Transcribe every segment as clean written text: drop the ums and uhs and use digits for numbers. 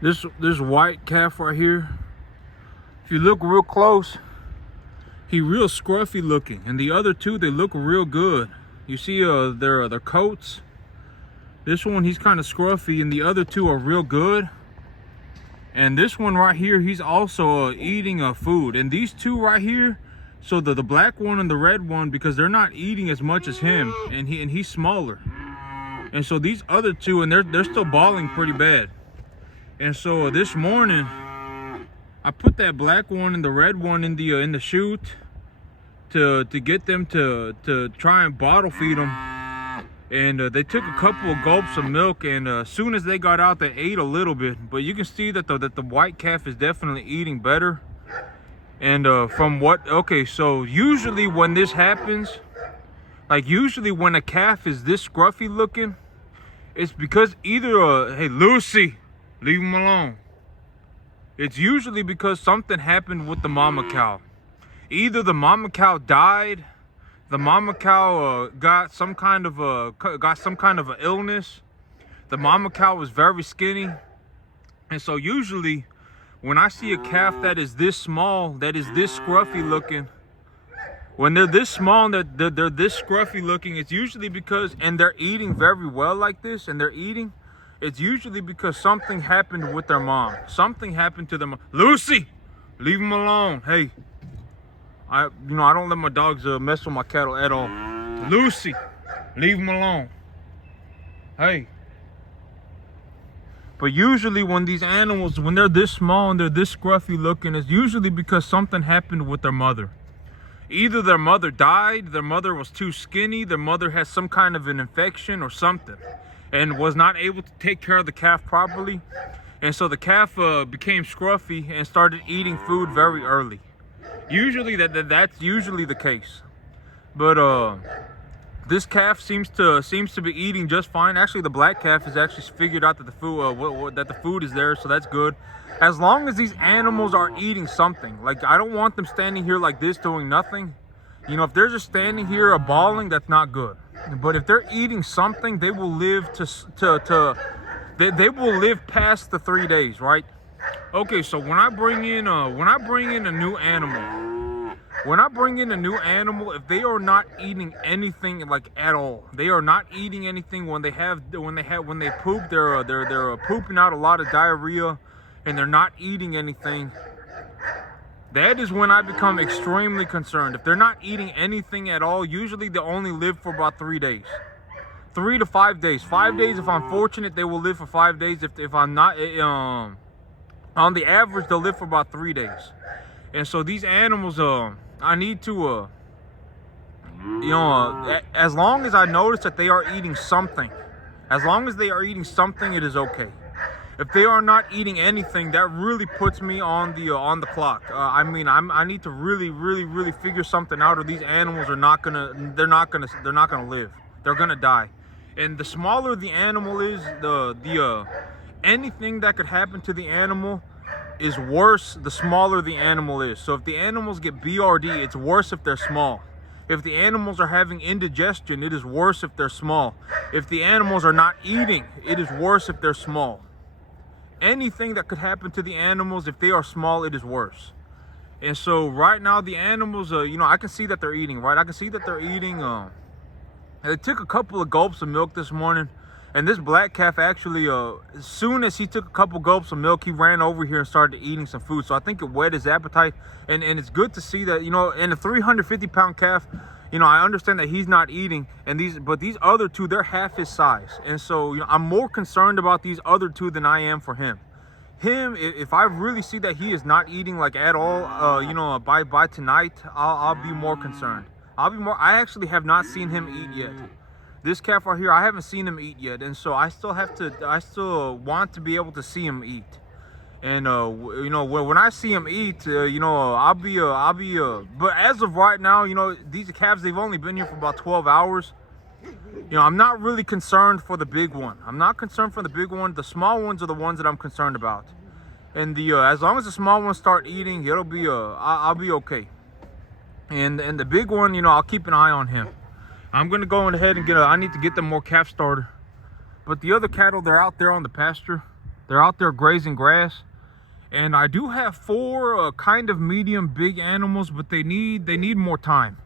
This white calf right here, if you look real close, he real scruffy looking, and the other two, they look real good. You see their coats. This one, he's kind of scruffy, and the other two are real good. And this one right here, he's also eating food. And these two right here, so the black one and the red one, because they're not eating as much as him, and he's smaller. And so these other two, and they're still bawling pretty bad. And so this morning, I put that black one and the red one in the chute to get them to try and bottle feed them. And they took a couple of gulps of milk, and as soon as they got out, they ate a little bit. But you can see that the white calf is definitely eating better. And so usually when this happens, like usually when a calf is this scruffy looking, it's because either hey Lucy, leave him alone. It's usually because something happened with the mama cow. Either the mama cow died, the mama cow got some kind of an illness. The mama cow was very skinny, and so usually when I see a calf that is this small, that is this scruffy looking, when they're this small and they're this scruffy looking, it's usually because, and they're eating very well like this, and they're eating, it's usually because something happened with their mom. Something happened to them. Lucy, leave them alone. Hey, I don't let my dogs mess with my cattle at all. Lucy, leave them alone. Hey. But usually when these animals, when they're this small and they're this scruffy looking, it's usually because something happened with their mother. Either their mother died, their mother was too skinny, their mother has some kind of an infection or something, and was not able to take care of the calf properly. And so the calf became scruffy and started eating food very early. Usually that's usually the case. But this calf seems to be eating just fine. Actually, the black calf has actually figured out that the food is there, so that's good. As long as these animals are eating something, like I don't want them standing here like this doing nothing. You know, if they're just standing here bawling, that's not good. But if they're eating something, they will live they will live past the 3 days, right? Okay, so when I bring in a new animal, if they are not eating anything like at all, they are not eating anything. When they poop, they're pooping out a lot of diarrhea, and they're not eating anything. That is when I become extremely concerned. If they're not eating anything at all, usually they only live for about 3 days. 3 to 5 days. 5 days, if I'm fortunate, they will live for 5 days. If I'm not, on the average, they'll live for about 3 days. And so these animals, I need to, as long as I notice that they are eating something, it is okay. If they are not eating anything, that really puts me on the clock. I need to really figure something out, or these animals are not gonna live. They're gonna die. And the smaller the animal is, anything that could happen to the animal is worse the smaller the animal is. So if the animals get BRD, it's worse if they're small. If the animals are having indigestion, it is worse if they're small. If the animals are not eating, it is worse if they're small. Anything that could happen to the animals, if they are small, it is worse. And so right now the animals, I can see that they're eating, right? I can see that they're eating. They took a couple of gulps of milk this morning. And this black calf actually, as soon as he took a couple gulps of milk, he ran over here and started eating some food. So I think it whet his appetite. And it's good to see that, in a 350-pound calf, I understand that he's not eating. But these other two, they're half his size. And so, I'm more concerned about these other two than I am for him. If I really see that he is not eating like at all, by tonight, I'll be more concerned. I actually have not seen him eat yet. This calf right here, I haven't seen him eat yet, and so I still want to be able to see him eat. And when I see him eat, I'll be but as of right now, these calves, they've only been here for about 12 hours. I'm not really concerned for the big one. I'm not concerned for the big one. The small ones are the ones that I'm concerned about. And as long as the small ones start eating, it'll be I'll be okay. And the big one, I'll keep an eye on him. I'm gonna go ahead and I need to get them more calf starter. But the other cattle, they're out there on the pasture. They're out there grazing grass. And I do have 4 kind of medium big animals, but they need more time.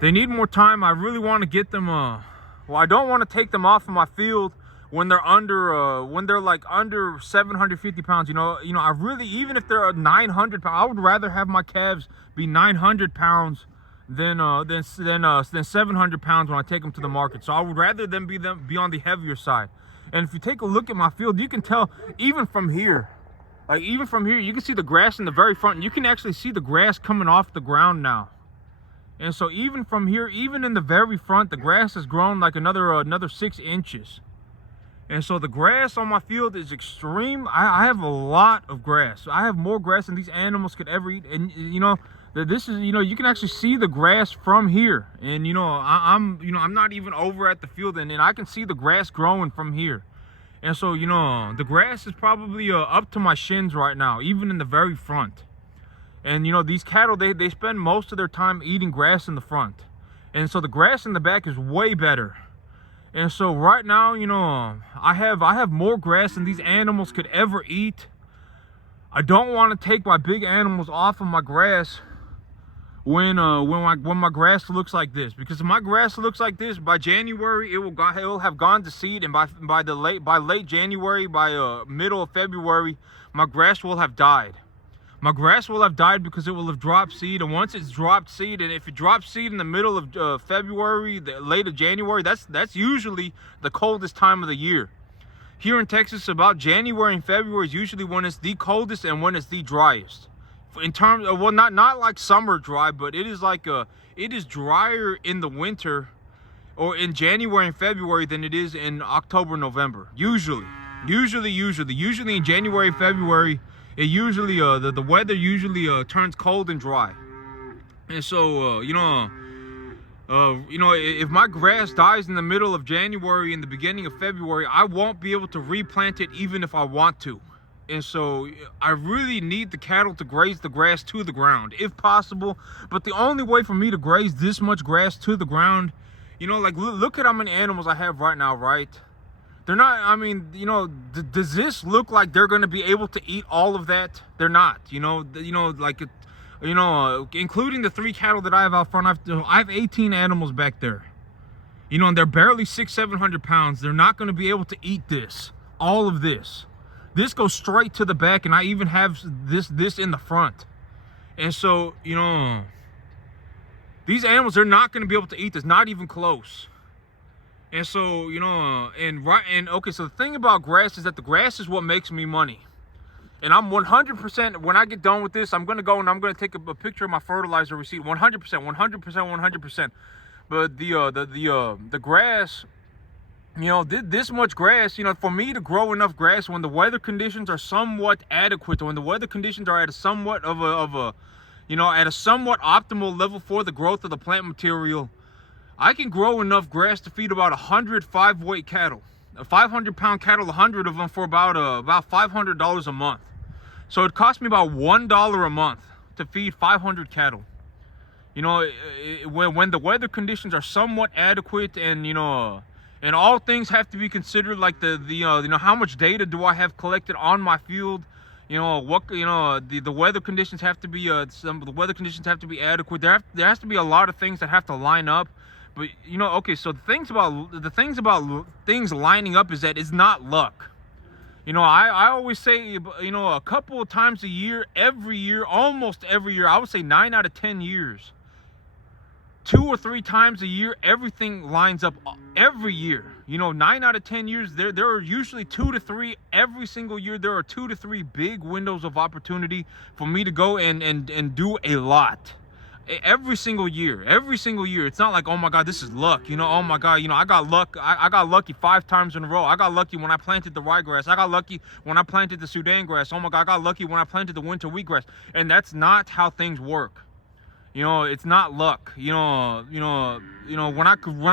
They need more time. I really want to get them well, I don't want to take them off of my field when they're like under 750 pounds. I really, even if they're 900 pounds, I would rather have my calves be 900 pounds than 700 pounds when I take them to the market. So I would rather them be on the heavier side. And if you take a look at my field, you can tell even from here, you can see the grass in the very front, and you can actually see the grass coming off the ground now. And so even from here, even in the very front, the grass has grown like another 6 inches. And so the grass on my field is extreme. I have a lot of grass. I have more grass than these animals could ever eat. And this is, you can actually see the grass from here. And I'm not even over at the field, and I can see the grass growing from here. And so, the grass is probably up to my shins right now, even in the very front. And, these cattle, they spend most of their time eating grass in the front. And so the grass in the back is way better. And so right now, I have more grass than these animals could ever eat. I don't want to take my big animals off of my grass when my grass looks like this, because if my grass looks like this by January, it will have gone to seed, and by late January, by middle of February, my grass will have died. My grass will have died because it will have dropped seed, and once it's dropped seed, and if it drops seed in the middle of February, late of January, that's usually the coldest time of the year. Here in Texas, about January and February is usually when it's the coldest and when it's the driest. In terms of, well, not like summer dry, but it is drier in the winter or in January and February than it is in October, November. Usually in January and February, it usually the weather usually turns cold and dry. And so if my grass dies in the middle of January and the beginning of February, I won't be able to replant it even if I want to. And so I really need the cattle to graze the grass to the ground if possible. But the only way for me to graze this much grass to the ground, look at how many animals I have right now, right? They're not, does this look like they're going to be able to eat all of that? They're not, including the 3 cattle that I have out front. I have 18 animals back there, and they're barely 600-700 pounds. They're not going to be able to eat all of this. This goes straight to the back, and I even have this in the front. And so, these animals, they're not going to be able to eat this, not even close. And so, okay, so the thing about grass is that the grass is what makes me money. And I'm 100%, when I get done with this, I'm going to go and I'm going to take a picture of my fertilizer receipt, 100%. But the grass, this much grass, for me to grow enough grass when the weather conditions are somewhat adequate, or when the weather conditions are at a somewhat optimal level for the growth of the plant material, I can grow enough grass to feed about 100 5-weight cattle, 500-pound cattle, 100 of them, for about $500 a month. So it cost me about $1 a month to feed 500 cattle. When the weather conditions are somewhat adequate, and and all things have to be considered, like how much data do I have collected on my field? The weather conditions have to be the weather conditions have to be adequate. There has to be a lot of things that have to line up. But okay, so the things about things lining up is that it's not luck. I always say, a couple of times a year, almost every year, I would say 9 out of 10 years, 2 or 3 times a year, everything lines up every year. 9 out of 10 years, there are usually 2 to 3 every single year. There are 2 to 3 big windows of opportunity for me to go and do a lot. Every single year. It's not like, oh my God, this is luck. Oh my God, I got luck. I got lucky 5 times in a row. I got lucky when I planted the ryegrass. I got lucky when I planted the Sudan grass. Oh my God, I got lucky when I planted the winter wheatgrass. And that's not how things work. It's not luck. When I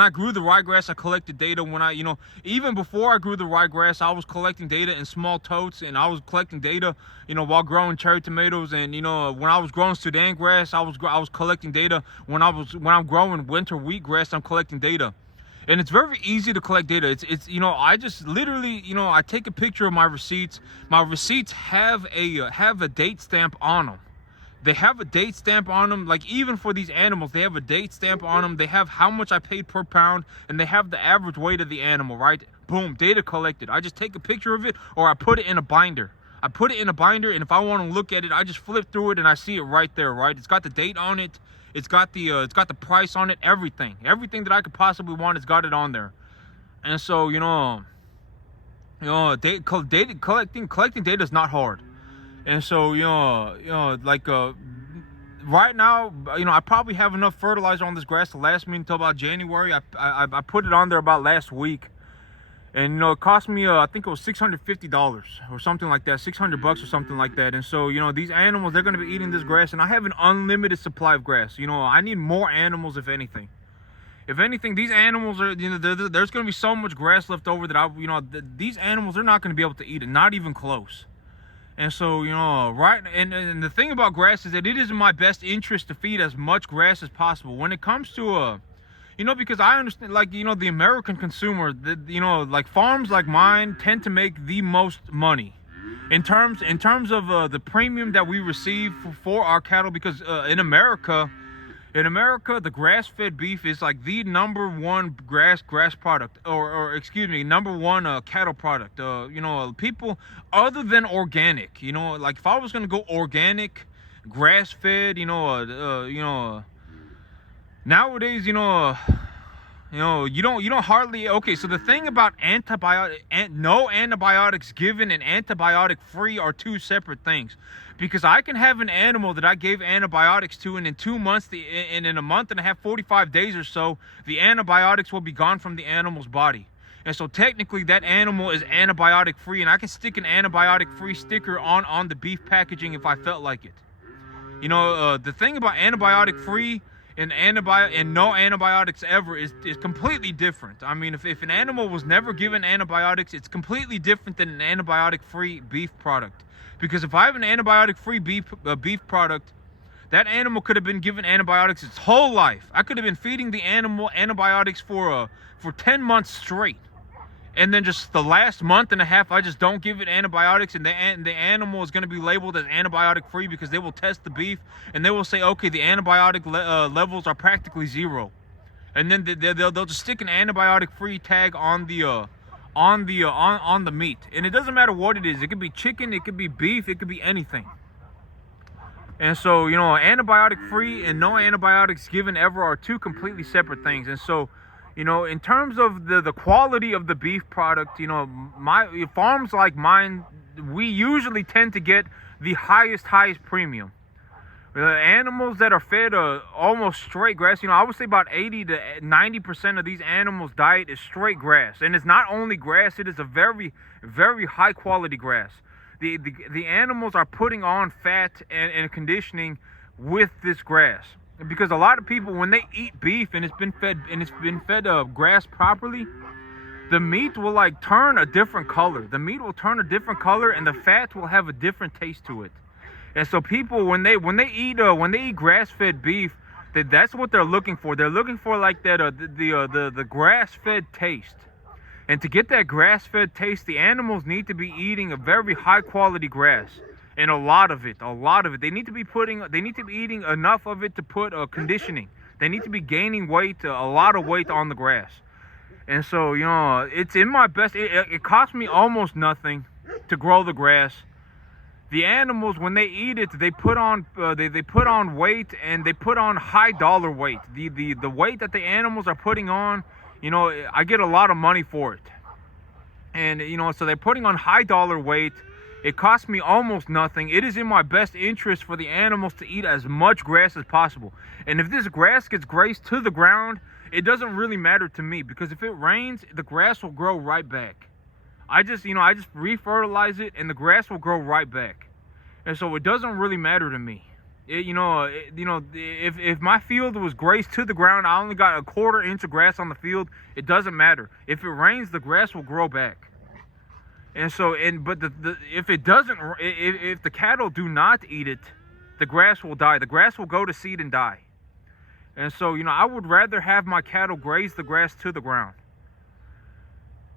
grew the ryegrass, I collected data. Even before I grew the ryegrass, I was collecting data in small totes, and I was collecting data, while growing cherry tomatoes. And when I was growing Sudan grass, I was collecting data. When I'm growing winter wheatgrass, I'm collecting data. And it's very easy to collect data. It's you know, I just literally, you know, I take a picture of my receipts. My receipts have a date stamp on them. They have a date stamp on them. Like, even for these animals, they have a date stamp on them. They have how much I paid per pound, and they have the average weight of the animal, right? Boom, data collected. I just take a picture of it, or I put it in a binder. I put it in a binder, and if I want to look at it, I just flip through it and I see it right there, right? It's got the date on it. It's got the price on it. Everything that I could possibly want, it's got it on there. And so, collecting data is not hard. And so, like, right now, I probably have enough fertilizer on this grass to last me until about January. I put it on there about last week. And, it cost me, I think it was $650 or something like that, $600 or something like that. And so, these animals, they're going to be eating this grass, and I have an unlimited supply of grass. I need more animals, if anything. If anything, these animals are, there's going to be so much grass left over that these animals are not going to be able to eat it, not even close. And so, right, and the thing about grass is that it is in my best interest to feed as much grass as possible. When it comes to, because I understand, like, the American consumer, like farms like mine tend to make the most money in terms of the premium that we receive for our cattle, because in America, the grass-fed beef is like the number one grass product, or excuse me, number one cattle product. People other than organic, like if I was gonna go organic, grass-fed, nowadays, you don't hardly. Okay, so the thing about no antibiotics given and antibiotic free are two separate things, because I can have an animal that I gave antibiotics to, and in 2 months, and in a month and a half, 45 days or so, the antibiotics will be gone from the animal's body. And so technically that animal is antibiotic free, and I can stick an antibiotic free sticker on the beef packaging if I felt like it. The thing about antibiotic free and no antibiotics ever is completely different. I mean, if an animal was never given antibiotics, it's completely different than an antibiotic-free beef product. Because if I have an antibiotic-free beef product, that animal could have been given antibiotics its whole life. I could have been feeding the animal antibiotics for 10 months straight. And then just the last month and a half, I just don't give it antibiotics, and the animal is going to be labeled as antibiotic free, because they will test the beef and they will say, okay, the antibiotic levels are practically zero, and then they'll just stick an antibiotic free tag on the meat. And it doesn't matter what it is. It could be chicken, it could be beef, it could be anything. And so, antibiotic free and no antibiotics given ever are two completely separate things. And so, in terms of the quality of the beef product, my farms like mine, we usually tend to get the highest premium. Animals that are fed almost straight grass, I would say about 80 to 90% of these animals' diet is straight grass. And it's not only grass, it is a very, very high quality grass. The animals are putting on fat and conditioning with this grass. Because a lot of people, when they eat beef and it's been fed grass properly, the meat will like turn a different color. The meat will turn a different color, and the fat will have a different taste to it. And so people, when they eat grass-fed beef, that's what they're looking for. They're looking for like that the grass-fed taste. And to get that grass-fed taste, the animals need to be eating a very high-quality grass. And a lot of it. They need to be eating enough of it to put conditioning. They need to be gaining weight, a lot of weight on the grass. And so, it's in my best. It costs me almost nothing to grow the grass. The animals, when they eat it, they put on they put on weight, and they put on high dollar weight. The weight that the animals are putting on, I get a lot of money for it. And so they're putting on high dollar weight. It costs me almost nothing. It is in my best interest for the animals to eat as much grass as possible. And if this grass gets grazed to the ground, it doesn't really matter to me, because if it rains, the grass will grow right back. I just refertilize it, and the grass will grow right back. And so it doesn't really matter to me. If my field was grazed to the ground, I only got a 1/4 inch of grass on the field, it doesn't matter. If it rains, the grass will grow back. And so, if the cattle do not eat it, the grass will die. The grass will go to seed and die. And so, you know, I would rather have my cattle graze the grass to the ground.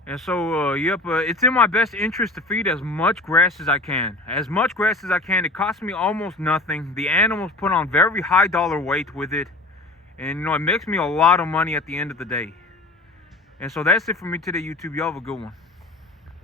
And so, it's in my best interest to feed as much grass as I can. As much grass as I can. It costs me almost nothing. The animals put on very high dollar weight with it. And, you know, it makes me a lot of money at the end of the day. And so that's it for me today, YouTube. Y'all have a good one.